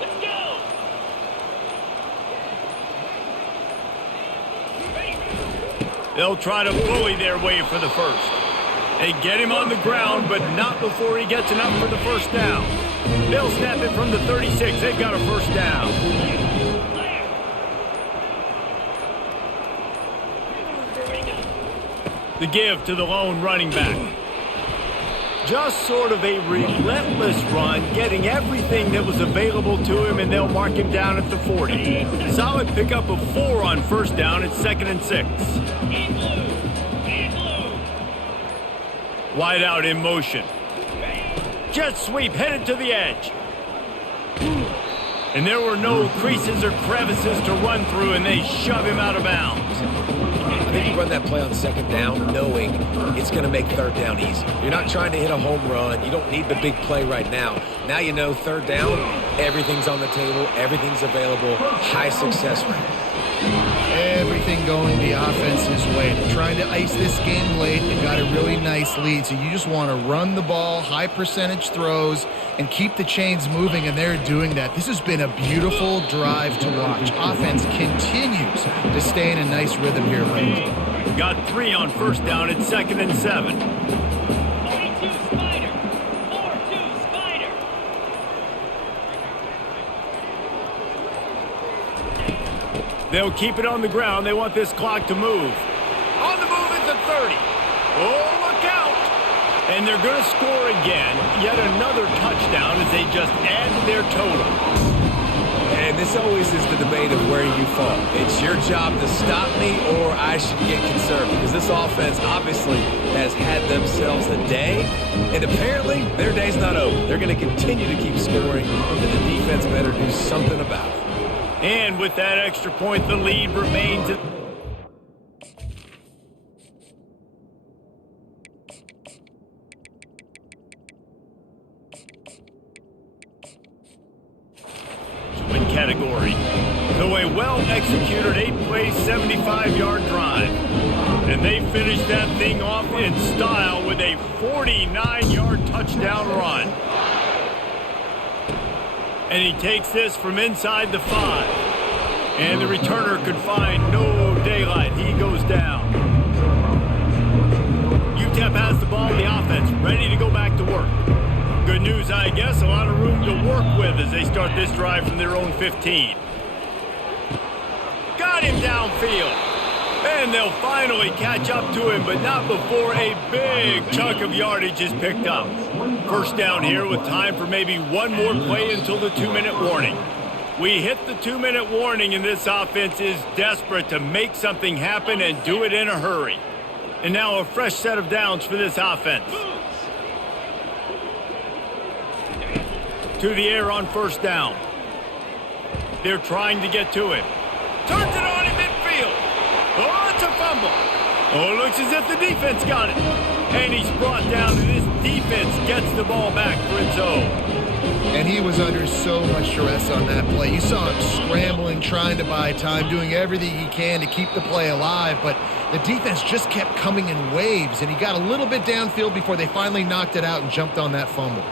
Let's go! They'll try to bully their way for the first. They get him on the ground, but not before he gets enough for the 1st down. They'll snap it from the 36. They've got a 1st down. The give to the lone running back. Just sort of a relentless run, getting everything that was available to him, and they'll mark him down at the 40. Solid pickup of 4 on first down at 2nd and 6. Wide out in motion. Jet sweep headed to the edge. And there were no creases or crevices to run through, and they shove him out of bounds. I think you run that play on 2nd down knowing it's going to make 3rd down easy. You're not trying to hit a home run. You don't need the big play right now. Now you know 3rd down, everything's on the table, everything's available, high success rate. Everything going the offense's way. They're trying to ice this game late. They got a really nice lead, so you just want to run the ball, high percentage throws, and keep the chains moving, and they're doing that. This has been a beautiful drive to watch. Offense continues to stay in a nice rhythm here late. Got 3 on first down at 2nd and 7. 42 Spider. 4-2 Spider. They'll keep it on the ground. They want this clock to move. On the move at the 30. Oh, look out! And they're going to score again. Yet another touchdown as they just add to their total. And this always is the debate of where you fall. It's your job to stop me, or I should get concerned, because this offense obviously has had themselves a day, and apparently their day's not over. They're going to continue to keep scoring, and the defense better do something about it. And with that extra point, the lead remains at... win category. So a well-executed 8-play, 75-yard drive. And they finish that thing off in style with a 49-yard touchdown run. And he takes this from inside the 5. And the returner could find no daylight. He goes down. UTEP has the ball, the offense ready to go back to work. Good news, I guess, a lot of room to work with as they start this drive from their own 15. Got him downfield. And they'll finally catch up to him, but not before a big chunk of yardage is picked up. First down here with time for maybe one more play until the 2-minute warning. We hit the 2-minute warning, and this offense is desperate to make something happen and do it in a hurry. And now a fresh set of downs for this offense. To the air on first down. They're trying to get to him. Turns it on in midfield. Oh, it's a fumble. Oh, it looks as if the defense got it. And he's brought down, and this defense gets the ball back for its own. And he was under so much stress on that play. You saw him scrambling, trying to buy time, doing everything he can to keep the play alive, but the defense just kept coming in waves, and he got a little bit downfield before they finally knocked it out and jumped on that fumble.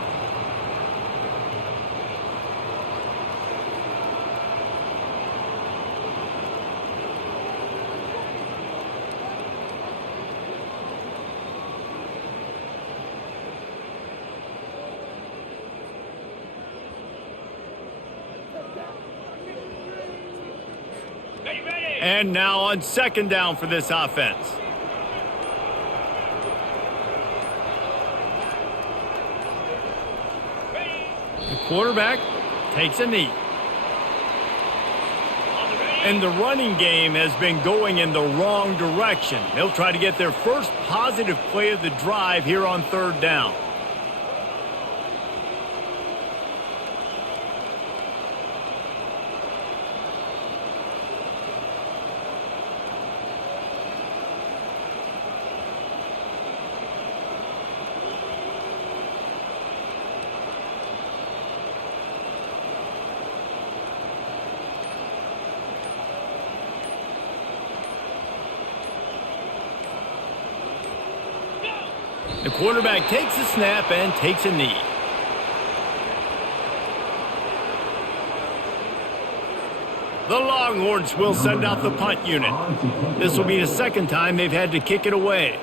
And now on second down for this offense. The quarterback takes a knee. And the running game has been going in the wrong direction. They'll try to get their first positive play of the drive here on third down. The quarterback takes a snap and takes a knee. The Longhorns will send out the punt unit. This will be the second time they've had to kick it away.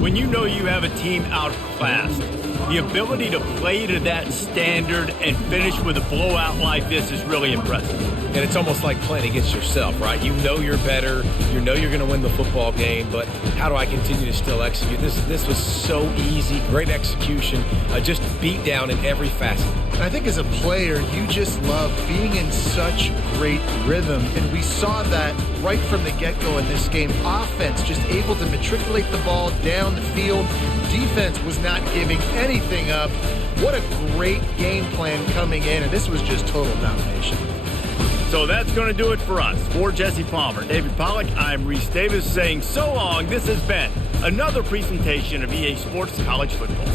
When you know you have a team outclassed, the ability to play to that standard and finish with a blowout like this is really impressive. And it's almost like playing against yourself, right? You know you're better. You know you're going to win the football game, but how do I continue to still execute? This was so easy, great execution, just beat down in every facet. And I think as a player, you just love being in such great rhythm. And we saw that right from the get-go in this game. Offense just able to matriculate the ball down the field. Defense was not giving anything up. What a great game plan coming in, and this was just total domination. So that's going to do it for us. For Jesse Palmer, David Pollack, I'm Reese Davis saying so long. This has been another presentation of EA Sports College Football.